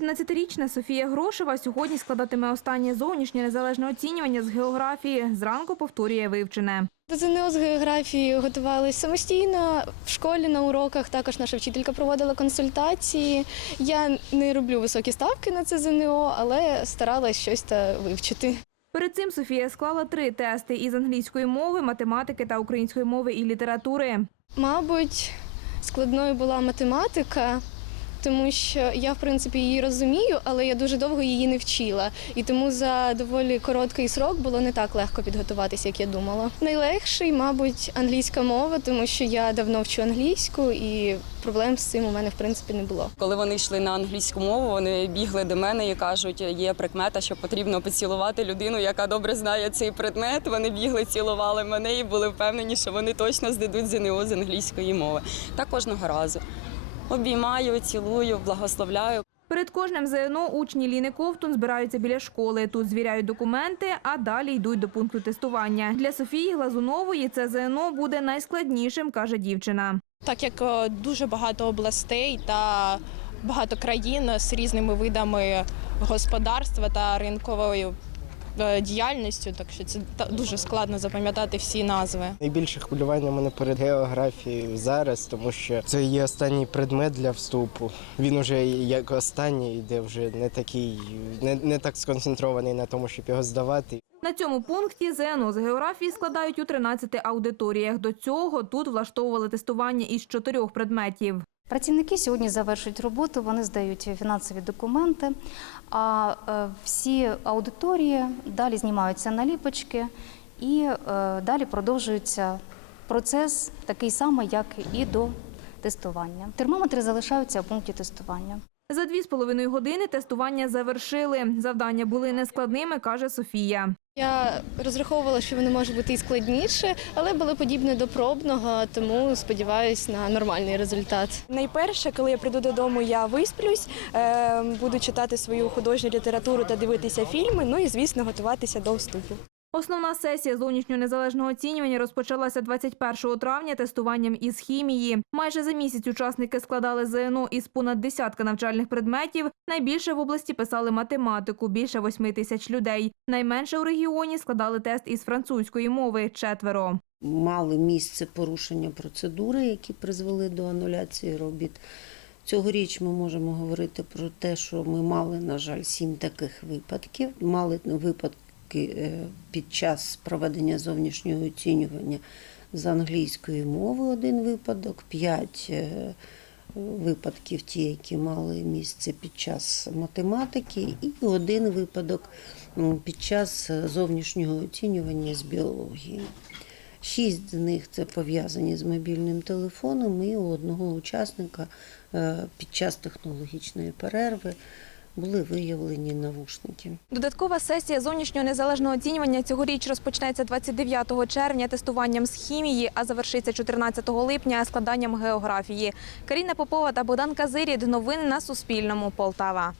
17-річна Софія Грошева сьогодні складатиме останнє зовнішнє незалежне оцінювання з географії. Зранку повторює вивчене. До ЗНО з географії готувалися самостійно. В школі на уроках також наша вчителька проводила консультації. Я не роблю високі ставки на це ЗНО, але старалась щось та вивчити. Перед цим Софія склала три тести із англійської мови, математики та української мови і літератури. Мабуть, складною була математика, тому що я, в принципі, її розумію, але я дуже довго її не вчила. І тому за доволі короткий срок було не так легко підготуватися, як я думала. Найлегший, мабуть, англійська мова, тому що я давно вчу англійську і проблем з цим у мене в принципі не було. Коли вони йшли на англійську мову, вони бігли до мене і кажуть, є прикмета, що потрібно поцілувати людину, яка добре знає цей предмет. Вони бігли, цілували мене і були впевнені, що вони точно здадуть ЗНО з англійської мови. Так кожного разу. Обіймаю, цілую, благословляю. Перед кожним ЗНО учні Ліни Ковтун збираються біля школи. Тут звіряють документи, а далі йдуть до пункту тестування. Для Софії Глазунової це ЗНО буде найскладнішим, каже дівчина. так як е, дуже багато областей та багато країн з різними видами господарства та ринковою е, діяльністю, так що це та- дуже складно запам'ятати всі назви. Найбільше хвилювання мене перед географією зараз, тому що це є останній предмет для вступу. Він уже як останній йде вже не такий, не, не так сконцентрований на тому, щоб його здавати. На цьому пункті ЗНО з географії складають у 13 аудиторіях. До цього тут влаштовували тестування із чотирьох предметів. Працівники сьогодні завершують роботу, вони здають фінансові документи, а е, всі аудиторії далі знімаються наліпочки і е, далі продовжується процес такий самий, як і до тестування. Термометри залишаються у пункті тестування. За дві з половиною години тестування завершили. Завдання були нескладними, каже Софія. Я розраховувала, що вони можуть бути і складніше, але були подібні до пробного, тому сподіваюся на нормальний результат. Найперше, коли я прийду додому, я висплюсь, е, буду читати свою художню літературу та дивитися фільми. Ну і звісно, готуватися до вступу. Основна сесія зовнішнього незалежного оцінювання розпочалася 21 травня тестуванням із хімії. Майже за місяць учасники складали ЗНО із понад десятка навчальних предметів. Найбільше в області писали математику – більше 8 тисяч людей. Найменше у регіоні складали тест із французької мови – четверо. мали місце порушення процедури, які призвели до ануляції робіт. Цьогоріч ми можемо говорити про те, що ми мали, на жаль, сім таких випадків. Мали випадки під час проведення зовнішнього оцінювання з англійської мови один випадок, п'ять е, випадків, ті, які мали місце під час математики, і один випадок під час е, зовнішнього оцінювання з біології. Шість з них це пов'язані з мобільним телефоном, і у одного учасника е, під час технологічної перерви були виявлені навушники. Додаткова сесія зовнішнього незалежного оцінювання цьогоріч розпочнеться 29 червня тестуванням з хімії, а завершиться 14 липня складанням географії. Каріна Попова та Богдан Казирід. Новини на Суспільному. Полтава.